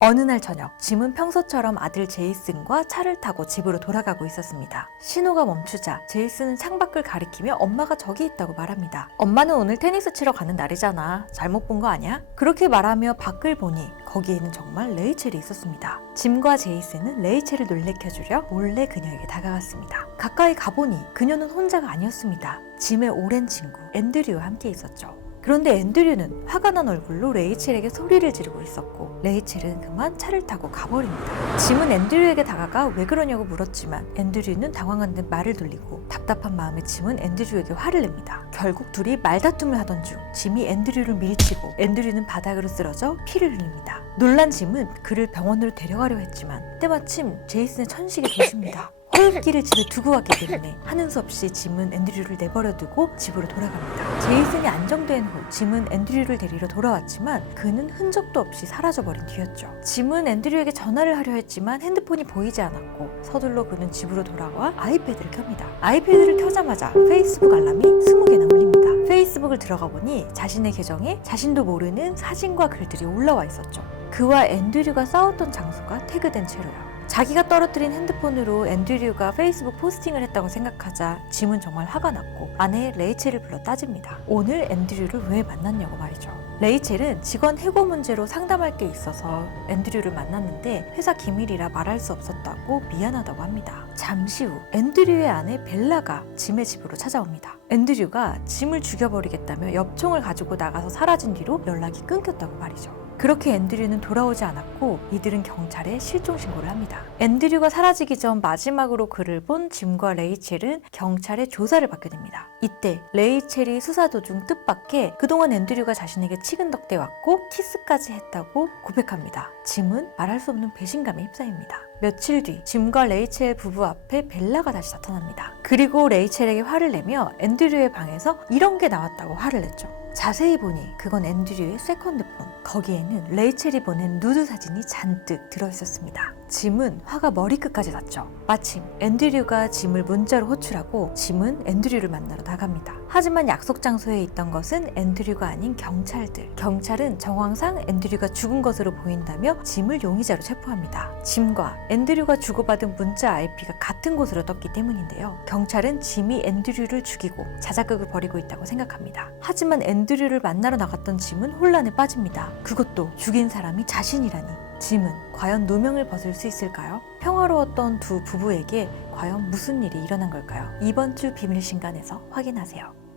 어느 날 저녁, 짐은 평소처럼 아들 제이슨과 차를 타고 집으로 돌아가고 있었습니다. 신호가 멈추자 제이슨은 창밖을 가리키며 엄마가 저기 있다고 말합니다. 엄마는 오늘 테니스 치러 가는 날이잖아. 잘못 본 거 아니야? 그렇게 말하며 밖을 보니 거기에는 정말 레이첼이 있었습니다. 짐과 제이슨은 레이첼을 놀래켜주려 몰래 그녀에게 다가갔습니다. 가까이 가보니 그녀는 혼자가 아니었습니다. 짐의 오랜 친구 앤드류와 함께 있었죠. 그런데 앤드류는 화가 난 얼굴로 레이첼에게 소리를 지르고 있었고 레이첼은 그만 차를 타고 가버립니다. 짐은 앤드류에게 다가가 왜 그러냐고 물었지만 앤드류는 당황한 듯 말을 돌리고 답답한 마음에 짐은 앤드류에게 화를 냅니다. 결국 둘이 말다툼을 하던 중 짐이 앤드류를 밀치고 앤드류는 바닥으로 쓰러져 피를 흘립니다. 놀란 짐은 그를 병원으로 데려가려 했지만 때마침 제이슨의 천식이 도십니다. 호흡기를 집에 두고 왔기 때문에 하는 수 없이 짐은 앤드류를 내버려두고 집으로 돌아갑니다. 제이슨이 안정된 후 짐은 앤드류를 데리러 돌아왔지만 그는 흔적도 없이 사라져버린 뒤였죠. 짐은 앤드류에게 전화를 하려 했지만 핸드폰이 보이지 않았고 서둘러 그는 집으로 돌아와 아이패드를 켭니다. 아이패드를 켜자마자 페이스북 알람이 20개나 울립니다. 페이스북을 들어가 보니 자신의 계정에 자신도 모르는 사진과 글들이 올라와 있었죠. 그와 앤드류가 싸웠던 장소가 태그된 채로요. 자기가 떨어뜨린 핸드폰으로 앤드류가 페이스북 포스팅을 했다고 생각하자 짐은 정말 화가 났고 아내 레이첼을 불러 따집니다. 오늘 앤드류를 왜 만났냐고 말이죠. 레이첼은 직원 해고 문제로 상담할 게 있어서 앤드류를 만났는데 회사 기밀이라 말할 수 없었다고 미안하다고 합니다. 잠시 후 앤드류의 아내 벨라가 짐의 집으로 찾아옵니다. 앤드류가 짐을 죽여버리겠다며 엽총을 가지고 나가서 사라진 뒤로 연락이 끊겼다고 말이죠. 그렇게 앤드류는 돌아오지 않았고 이들은 경찰에 실종 신고를 합니다. 앤드류가 사라지기 전 마지막으로 그를 본 짐과 레이첼은 경찰에 조사를 받게 됩니다. 이때 레이첼이 수사 도중 뜻밖의 그동안 앤드류가 자신에게 치근덕대 왔고 키스까지 했다고 고백합니다. 짐은 말할 수 없는 배신감에 휩싸입니다. 며칠 뒤 짐과 레이첼 부부 앞에 벨라가 다시 나타납니다. 그리고 레이첼에게 화를 내며 앤드류의 방에서 이런 게 나왔다고 화를 냈죠. 자세히 보니 그건 앤드류의 세컨드폰. 거기에는 레이첼이 보낸 누드 사진이 잔뜩 들어있었습니다. 짐은 화가 머리끝까지 났죠. 마침 앤드류가 짐을 문자로 호출하고 짐은 앤드류를 만나러 나갑니다. 하지만 약속 장소에 있던 것은 앤드류가 아닌 경찰들. 경찰은 정황상 앤드류가 죽은 것으로 보인다며 짐을 용의자로 체포합니다. 짐과 앤드류가 주고받은 문자 IP가 같은 곳으로 떴기 때문인데요. 경찰은 짐이 앤드류를 죽이고 자작극을 벌이고 있다고 생각합니다. 하지만 앤드류를 만나러 나갔던 짐은 혼란에 빠집니다. 그것도 죽인 사람이 자신이라니. 짐은 과연 누명을 벗을 수 있을까요? 평화로웠던 두 부부에게 과연 무슨 일이 일어난 걸까요? 이번 주 비밀신간에서 확인하세요.